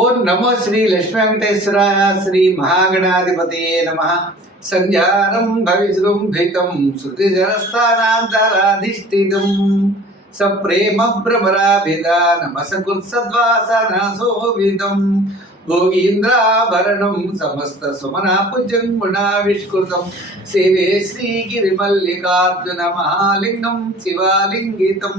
ఓం నమో శ్రీ లక్ష్మీ వెంకటేశ్వరాయ శ్రీ మహాగణాధిపతి నమ. సంధ్యానం భవిజృంభితం శృతిజరస్థానాంతరాధిష్ఠితం సప్రేమ భ్రమరాభిధానమసకృత్సద్వాసనాశోభితం భోగీంద్రాభరణం సమస్త సుమనాపుజం గుణావిష్కృతం. సేవే శ్రీగిరిమల్లికార్జున మహాలింగం శివాలింగితం.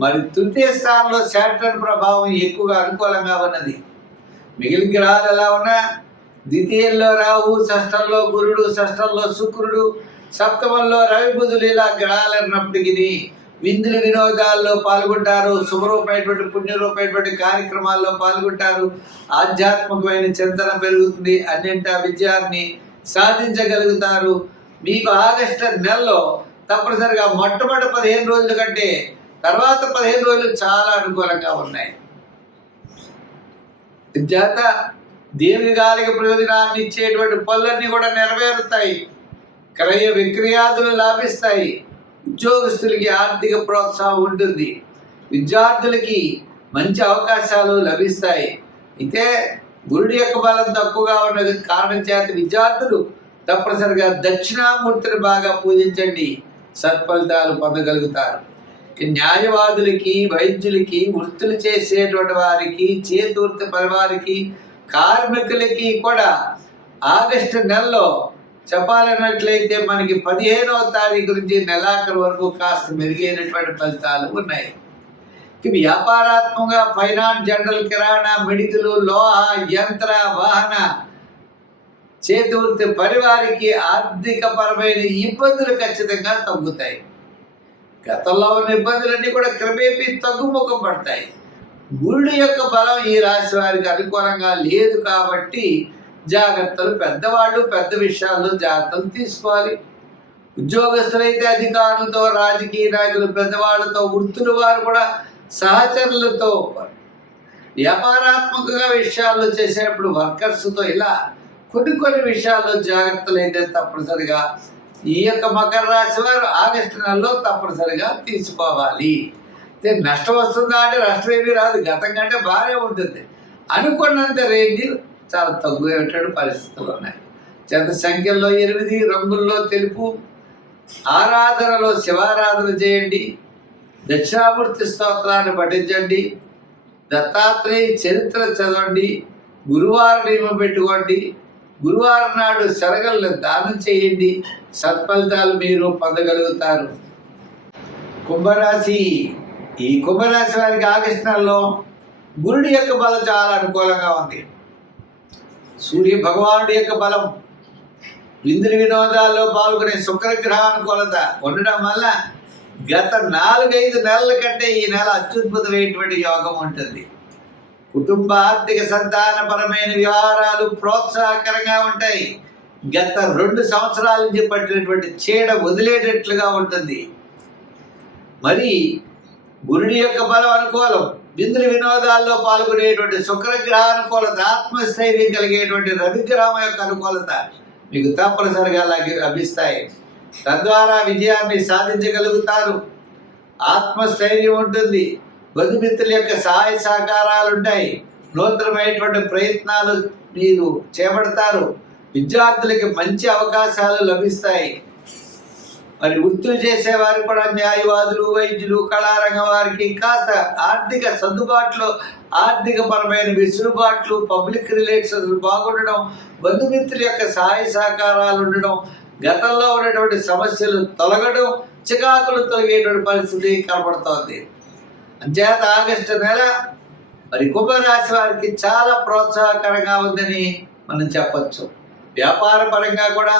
మరి తృతీయ స్థానంలో శాటర్న్ ప్రభావం ఎక్కువగా అనుకూలంగా ఉన్నది. మిగిలిన గ్రహాలు ఎలా ఉన్నా ద్వితీయంలో రాహు షష్టంలో గురుడు షష్టంలో శుక్రుడు సప్తమంలో రవి బుధులు ఇలా గ్రహాలు అన్నప్పటికీ విందులు వినోదాల్లో పాల్గొంటారు శుభరూపమైనటువంటి పుణ్యరూపమైనటువంటి కార్యక్రమాల్లో పాల్గొంటారు. ఆధ్యాత్మికమైన చింతన పెరుగుతుంది అన్నింటి విజయాన్ని సాధించగలుగుతారు. మీకు ఆగస్టు నెలలో తప్పనిసరిగా మొట్టమొదటి పదిహేను రోజుల కంటే తర్వాత పదిహేను రోజులు చాలా అనుకూలంగా ఉన్నాయి. చేత దీర్ఘకాలిక ప్రయోజనాన్ని ఇచ్చేటువంటి పనులన్నీ కూడా నెరవేరుతాయి. క్రయ విక్రయాదులు లాభిస్తాయి. ఉద్యోగస్తులకి ఆర్థిక ప్రోత్సాహం ఉంటుంది. విద్యార్థులకి మంచి అవకాశాలు లభిస్తాయి. అయితే గురుడి యొక్క బలం తక్కువగా ఉన్నది కారణం చేత విద్యార్థులు తప్పనిసరిగా దక్షిణామూర్తిని బాగా పూజించండి. సత్ఫలితాలు పొందగలుగుతారు. న్యాయవాదులకి వైద్యులకి వృత్తులు చేసేటువంటి వారికి చేతూర్తి పరివారికి కార్మికులకి కూడా ఆగస్టు నెలలో చెప్పాలన్నట్లయితే మనకి పదిహేనవ తారీఖు నుంచి నెలాఖరు వరకు కాస్త మెరుగైనటువంటి ఫలితాలు ఉన్నాయి. ఇక వ్యాపారాత్మకంగా ఫైనాన్స్ జనరల్ కిరాణా మెడికల్ లోహ యంత్ర వాహన చేతివృత్తి పరివారికి ఆర్థిక పరమైన ఇబ్బందులు ఖచ్చితంగా తగ్గుతాయి. గతంలో ఉన్న ఇబ్బందులన్నీ కూడా క్రమేపీ తగ్గుముఖం పడతాయి. గురుడి యొక్క బలం ఈ రాశి వారికి అనుకూలంగా లేదు కాబట్టి జాగ్రత్తలు పెద్దవాళ్ళు పెద్ద విషయాల్లో జాగ్రత్తలు తీసుకోవాలి. ఉద్యోగస్తులైతే అధికారులతో రాజకీయ నాయకులు పెద్దవాళ్ళతో వృత్తులు వారు కూడా సహచరులతో వ్యాపారాత్మకంగా విషయాల్లో చేసేటప్పుడు వర్కర్స్తో ఇలా కొన్ని కొన్ని విషయాల్లో జాగ్రత్తలు అయితే తప్పనిసరిగా ఈ యొక్క మకర రాశి వారు ఆగస్టు నెలలో తప్పనిసరిగా తీసుకోవాలి. అయితే నష్టం వస్తుందా అంటే నష్టం ఏమీ రాదు. గతం కంటే బాగానే ఉంటుంది. అనుకున్నంత రేంజ్ చాలా తగ్గుయేటువంటి పరిస్థితులు ఉన్నాయి. చేత సంఖ్యల్లో ఎనిమిది రంగుల్లో తెలుపు. ఆరాధనలో శివారాధన చేయండి. దక్షిణామూర్తి స్తోత్రాన్ని పఠించండి. దత్తాత్రేయ చరిత్ర చదవండి. గురువారం నియమం పెట్టుకోండి. గురువారం నాడు శరగలను దానం చేయండి. సత్ఫలితాలు మీరు పొందగలుగుతారు. కుంభరాశి. ఈ కుంభరాశి వారికి ఆగస్టు నెలలో గురుడి యొక్క బలం చాలా అనుకూలంగా ఉంది. సూర్య భగవానుడి యొక్క బలం విందుని వినోదాల్లో పాల్గొనే శుక్రగ్రహ అనుకూలత ఉండడం వల్ల గత నాలుగైదు నెలల కంటే ఈ నెల అత్యద్భుతమైనటువంటి యోగం ఉంటుంది. కుటుంబ ఆర్థిక సంతానపరమైన వ్యవహారాలు ప్రోత్సాహకరంగా ఉంటాయి. గత రెండు సంవత్సరాల నుంచి పట్టినటువంటి చీడ వదిలేటట్లుగా ఉంటుంది. మరి గురుడి యొక్క బలం అనుకూలం విందుల వినోదాల్లో పాల్గొనేటువంటి శుక్రగ్రహ అనుకూలత ఆత్మస్థైర్యం కలిగేటువంటి రవిగ్రహం యొక్క అనుకూలత మీకు తప్పనిసరిగా లభిస్తాయి. తద్వారా విజయాన్ని సాధించగలుగుతారు. ఆత్మస్థైర్యం ఉంటుంది. బంధుమిత్రుల యొక్క సహాయ సహకారాలు ఉంటాయి నూతనమైనటువంటి ప్రయత్నాలు మీరు చేపడతారు. విద్యార్థులకి మంచి అవకాశాలు లభిస్తాయి. మరి వృత్తులు చేసేవారు కూడా న్యాయవాదులు వైద్యులు కళారంగం వారికి కాస్త ఆర్థిక సర్దుబాట్లు ఆర్థిక పరమైన వెసులుబాట్లు పబ్లిక్ రిలేషన్స్ బాగుండడం బంధుమిత్రుల యొక్క సహాయ సహకారాలు ఉండడం గతంలో ఉన్నటువంటి సమస్యలు తొలగడం చికాకులు తొలగేటువంటి పరిస్థితి కనబడుతోంది. అంచేత ఆగస్టు నెల మరి కుంభరాశి వారికి చాలా ప్రోత్సాహకరంగా ఉందని మనం చెప్పచ్చు. వ్యాపార పరంగా కూడా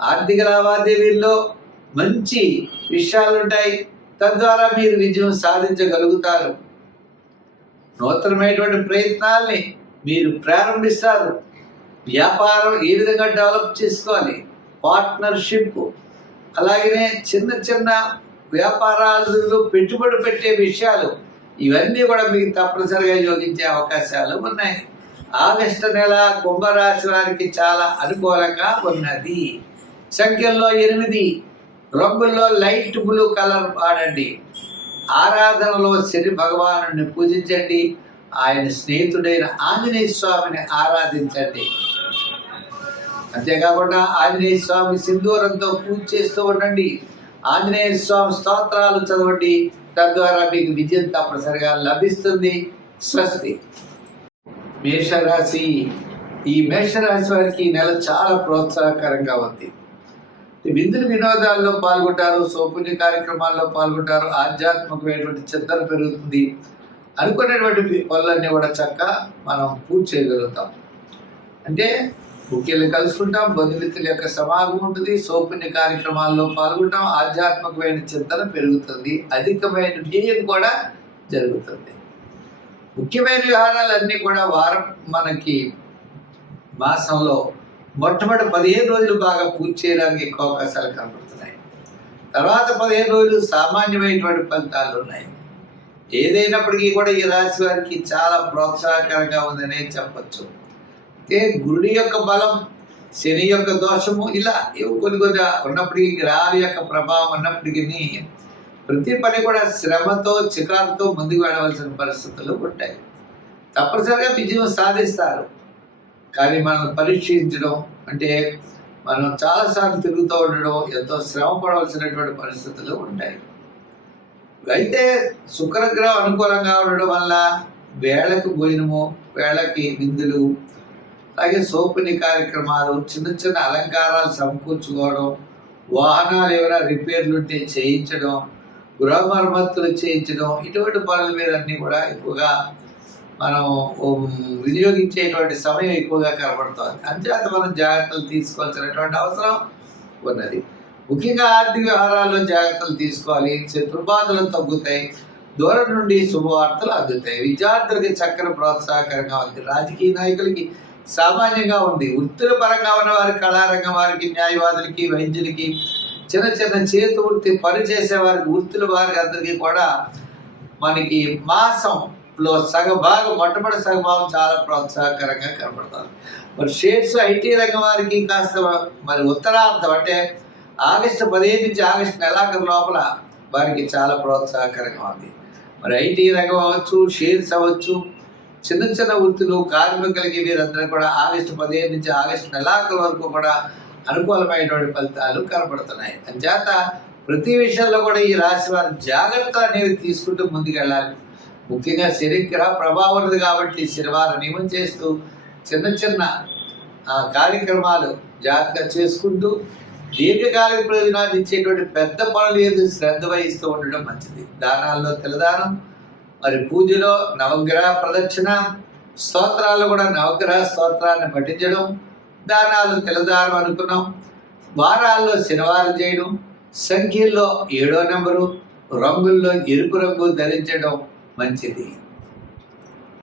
ఆర్థిక లావాదేవీల్లో మంచి విషయాలు ఉంటాయి తద్వారా మీరు విజయం సాధించగలుగుతారు. నూతనమైనటువంటి ప్రయత్నాల్ని మీరు ప్రారంభిస్తారు. వ్యాపారం ఏ విధంగా డెవలప్ చేసుకోవాలి? పార్ట్నర్షిప్ అలాగనే చిన్న చిన్న వ్యాపారాలు పెట్టుబడి పెట్టే విషయాలు ఇవన్నీ కూడా మీకు తప్పనిసరిగా యోగించే అవకాశాలు ఉన్నాయి. ఆగస్టు నెల కుంభరాశి వారికి చాలా అనుకూలంగా ఉన్నది. సంఖ్యల్లో ఎనిమిది రంగుల్లో లైట్ బ్లూ కలర్ వాడండి. ఆరాధనలో శని భగవాను పూజించండి. ఆయన స్నేహితుడైన ఆంజనేయ స్వామిని ఆరాధించండి. అంతేకాకుండా ఆంజనేయ స్వామి సింధూరంతో పూజ చేస్తూ ఉండండి. ఆంజనేయ స్వామి స్తోత్రాలు చదవండి. తద్వారా మీకు విజయం తప్పనిసరిగా లభిస్తుంది. స్వస్తి. మేషరాశి. ఈ మేషరాశి వారికి నెల చాలా ప్రోత్సాహకరంగా ఉంది. విందులు వినోదాల్లో పాల్గొంటారు సోపుణ్య కార్యక్రమాల్లో పాల్గొంటారు ఆధ్యాత్మికమైనటువంటి చింతన పెరుగుతుంది. అనుకునేటువంటి పనులన్నీ కూడా చక్క మనం పూర్తి చేయగలుగుతాం. అంటే ముఖ్యులు కలుసుకుంటాం. బంధుమిత్రుల యొక్క సమాగం ఉంటుంది. సోపుణ్య కార్యక్రమాల్లో పాల్గొంటాం. ఆధ్యాత్మికమైన చింతన పెరుగుతుంది. అధికమైన వ్యయం కూడా జరుగుతుంది. ముఖ్యమైన వ్యవహారాలన్నీ కూడా వారం మనకి మాసంలో మొట్టమొదటి పదిహేను రోజులు బాగా పూర్తి చేయడానికి ఎక్కువ అవకాశాలు కనబడుతున్నాయి తర్వాత పదిహేను రోజులు సామాన్యమైనటువంటి ఫలితాలు ఉన్నాయి. ఏదైనప్పటికీ కూడా ఈ రాశి వారికి చాలా ప్రోత్సాహకరంగా ఉందనే చెప్పచ్చు. అంటే గురుడి యొక్క బలం శని యొక్క దోషము ఇలా ఇవి కొన్ని కొన్ని ఉన్నప్పటికీ గ్రహాల యొక్క ప్రభావం ఉన్నప్పటికీ ప్రతి పని కూడా శ్రమతో చికాకుతో ముందుకు వెళ్ళవలసిన పరిస్థితులు ఉంటాయి. తప్పనిసరిగా విజయం సాధిస్తారు. కానీ మనం పరీక్షించడం అంటే మనం చాలాసార్లు తిరుగుతూ ఉండడం ఎంతో శ్రమ పడవలసినటువంటి పరిస్థితులు ఉంటాయి. అయితే శుక్రగ్రహం అనుకూలంగా ఉండడం వల్ల వేళకు భోజనము వేళకి విందులు అలాగే సోపుని కార్యక్రమాలు చిన్న చిన్న అలంకారాలు సమకూర్చుకోవడం వాహనాలు ఏమైనా రిపేర్లు ఉంటే చేయించడం గృహ మరమ్మతులు చేయించడం ఇటువంటి పనుల మీద అన్నీ కూడా ఎక్కువగా మనం వినియోగించేటువంటి సమయం ఎక్కువగా కనబడుతుంది. అంచేత మనం జాగ్రత్తలు తీసుకోవాల్సినటువంటి అవసరం ఉన్నది. ముఖ్యంగా ఆర్థిక వ్యవహారాల్లో జాగ్రత్తలు తీసుకోవాలి. శత్రుబాధలు తగ్గుతాయి. దూరం నుండి శుభవార్తలు అందుతాయి. విద్యార్థులకి చక్కని ప్రోత్సాహకరంగా ఉంది రాజకీయ నాయకులకి సామాన్యంగా ఉంది. వృత్తుల పరంగా ఉన్న వారికి కళారంగం వారికి న్యాయవాదులకి వైద్యులకి చిన్న చిన్న చేతి వృత్తి పని చేసేవారికి వృత్తుల వారికి అందరికీ కూడా మనకి మాసంలో సగభాగం మొట్టమొదటి సగభాగం చాలా ప్రోత్సాహకరంగా కనబడుతుంది మరి షేడ్స్ ఐటీ రంగం వారికి కాస్త మరి ఉత్తరార్థం అంటే ఆగస్టు పదిహేను నుంచి ఆగస్టు నెలాఖరు లోపల వారికి చాలా ప్రోత్సాహకరంగా ఉంది. మరి ఐటీ రంగం అవ్వచ్చు షేర్స్ అవ్వచ్చు చిన్న చిన్న వృత్తులు కార్మికులకి వీరందరూ కూడా ఆగస్టు పదిహేను నుంచి ఆగస్టు నెలాఖరు వరకు కూడా అనుకూలమైనటువంటి ఫలితాలు కనపడుతున్నాయి అంచేత ప్రతి విషయంలో కూడా ఈ రాశి వారు జాగ్రత్తలు అనేవి తీసుకుంటూ ముందుకెళ్ళాలి. ముఖ్యంగా శనిగ్రహ ప్రభావం ఉంది కాబట్టి శనివారం నియమం చేస్తూ చిన్న చిన్న ఆ, కార్యక్రమాలు జాగ్రత్తగా చేసుకుంటూ దీర్ఘకాలిక ప్రయోజనాలు ఇచ్చేటువంటి పెద్ద పనులు ఏది శ్రద్ధ వహిస్తూ ఉండడం మంచిది. దానాల్లో తెలదానం మరి పూజలో నవగ్రహ ప్రదక్షిణ స్తోత్రాలు కూడా నవగ్రహ స్తోత్రాన్ని పఠించడం దానాలు తెలదానం అనుకున్నాం. వారాల్లో శనివారం చేయడం సంఖ్యల్లో ఏడో నెంబరు రంగుల్లో ఎరుపు రంగు ధరించడం మంచిది.